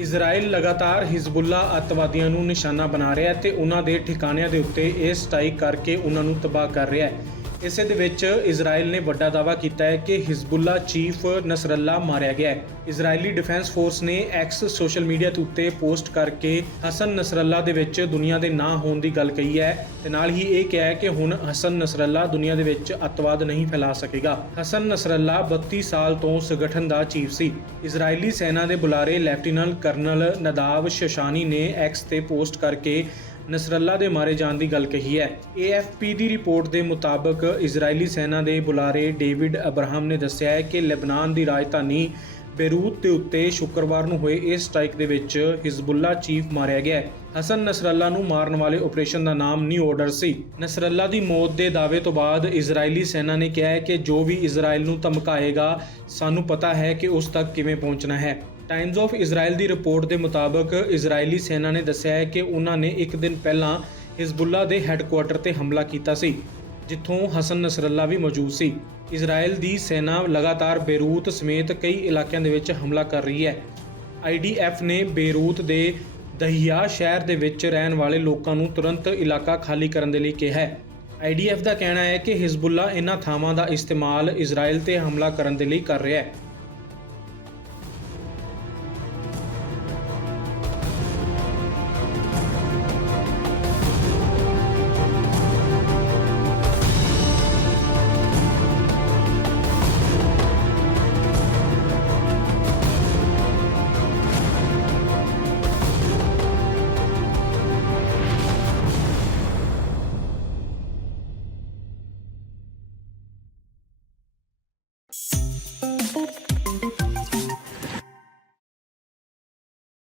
Israel ਲਗਾਤਾਰ ਹਿਜ਼ਬੁੱਲਾ ਅੱਤਵਾਦੀਆਂ ਨੂੰ ਨਿਸ਼ਾਨਾ ਬਣਾ ਰਿਹਾ ਹੈ ਤੇ ਉਹਨਾਂ ਦੇ ਠਿਕਾਣਿਆਂ ਦੇ ਉੱਤੇ ਇਹ ਸਟਾਈਕ ਕਰਕੇ ਉਹਨਾਂ ਨੂੰ ਤਬਾਹ ਕਰ ਰਿਹਾ ਹੈ। ਇਸੇ ਦੇ ਵਿੱਚ ਇਜ਼ਰਾਈਲ ਨੇ ਵੱਡਾ ਦਾਅਵਾ ਕੀਤਾ ਹੈ ਕਿ ਹਿਜ਼ਬੁੱਲਾ ਚੀਫ ਨਸਰੱਲਾ ਮਾਰਿਆ ਗਿਆ ਹੈ। ਇਜ਼ਰਾਈਲੀ ਡਿਫੈਂਸ ਫੋਰਸ ਨੇ ਐਕਸ ਸੋਸ਼ਲ ਮੀਡੀਆ ਤੇ ਉੱਤੇ ਪੋਸਟ ਕਰਕੇ ਹਸਨ ਨਸਰੱਲਾ ਦੇ ਵਿੱਚ ਦੁਨੀਆ ਦੇ ਨਾਂ ਹੋਣ ਦੀ ਗੱਲ ਕਹੀ ਹੈ ਤੇ ਨਾਲ ਹੀ ਇਹ ਕਿਹਾ ਹੈ ਕਿ ਹੁਣ ਹਸਨ ਨਸਰੱਲਾ ਦੁਨੀਆ ਦੇ ਵਿੱਚ ਅੱਤਵਾਦ ਨਹੀਂ ਫੈਲਾ ਸਕੇਗਾ। ਹਸਨ ਨਸਰੱਲਾ 32 ਸਾਲ ਤੋਂ ਸੰਗਠਨ ਦਾ ਚੀਫ ਸੀ। ਇਜ਼ਰਾਈਲੀ ਸੈਨਾ ਦੇ ਬੁਲਾਰੇ ਲੈਫਟੀਨੈਂਟ ਕਰਨਲ ਨਦਾਵ ਸ਼ਸ਼ਾਨੀ ਨੇ ਐਕਸ ਤੇ ਪੋਸਟ ਕਰਕੇ ਨਸਰੱਲਾ ਦੇ ਮਾਰੇ ਜਾਣ ਦੀ ਗੱਲ ਕਹੀ ਹੈ। AFP ਦੀ ਰਿਪੋਰਟ ਦੇ ਮੁਤਾਬਕ ਇਜ਼ਰਾਈਲੀ ਸੈਨਾ ਦੇ ਬੁਲਾਰੇ ਡੇਵਿਡ ਅਬਰਾਹਮ ਨੇ ਦੱਸਿਆ ਹੈ ਕਿ ਲੈਬਨਾਨ ਦੀ ਰਾਜਧਾਨੀ ਬੇਰੂਤ ਦੇ ਉੱਤੇ ਸ਼ੁੱਕਰਵਾਰ ਨੂੰ ਹੋਏ ਇਸ ਸਟ੍ਰਾਈਕ ਦੇ ਵਿੱਚ ਹਿਜ਼ਬੁੱਲਾ ਚੀਫ ਮਾਰਿਆ ਗਿਆ ਹੈ। ਹਸਨ ਨਸਰੱਲਾ ਨੂੰ ਮਾਰਨ ਵਾਲੇ ਆਪਰੇਸ਼ਨ ਦਾ ਨਾਮ ਨਿਊ ਆਰਡਰ ਸੀ। ਨਸਰੱਲਾ ਦੀ ਮੌਤ ਦੇ ਦਾਅਵੇ ਤੋਂ ਬਾਅਦ ਇਜ਼ਰਾਈਲੀ ਸੈਨਾ ਨੇ ਕਿਹਾ ਹੈ ਕਿ ਜੋ ਵੀ ਇਜ਼ਰਾਈਲ ਨੂੰ ਧਮਕਾਏਗਾ, ਸਾਨੂੰ ਪਤਾ ਹੈ ਕਿ ਉਸ ਤੱਕ ਕਿਵੇਂ ਪਹੁੰਚਣਾ ਹੈ। ਟਾਈਮਜ਼ ਆਫ ਇਜ਼ਰਾਈਲ ਦੀ ਰਿਪੋਰਟ ਦੇ ਮੁਤਾਬਕ ਇਜ਼ਰਾਈਲੀ ਸੈਨਾ ਨੇ ਦੱਸਿਆ ਹੈ ਕਿ ਉਹਨਾਂ ਨੇ ਇੱਕ ਦਿਨ ਪਹਿਲਾਂ ਹਿਜ਼ਬੁੱਲਾ ਦੇ ਹੈੱਡਕੁਆਰਟਰ ਤੇ ਹਮਲਾ ਕੀਤਾ ਸੀ। ਜਿੱਥੋਂ ਹਸਨ ਨਸਰੱਲਾ ਵੀ ਮੌਜੂਦ ਸੀ। ਇਜ਼ਰਾਈਲ ਦੀ ਸੈਨਾ ਲਗਾਤਾਰ ਬੇਰੂਤ ਸਮੇਤ ਕਈ ਇਲਾਕਿਆਂ ਦੇ ਵਿੱਚ ਹਮਲਾ ਕਰ ਰਹੀ ਹੈ। ਆਈਡੀਐਫ ਨੇ ਬੇਰੂਤ ਦੇ ਦਹੀਆ ਸ਼ਹਿਰ ਦੇ ਵਿੱਚ ਰਹਿਣ ਵਾਲੇ ਲੋਕਾਂ ਨੂੰ ਤੁਰੰਤ ਇਲਾਕਾ ਖਾਲੀ ਕਰਨ ਦੇ ਲਈ ਕਿਹਾ ਹੈ। ਆਈਡੀਐਫ ਦਾ ਕਹਿਣਾ ਹੈ ਕਿ ਹਿਜ਼ਬੁੱਲਾ ਇਹਨਾਂ ਥਾਵਾਂ ਦਾ ਇਸਤੇਮਾਲ ਇਜ਼ਰਾਈਲ ਤੇ ਹਮਲਾ ਕਰਨ ਦੇ ਲਈ ਕਰ ਰਿਹਾ ਹੈ।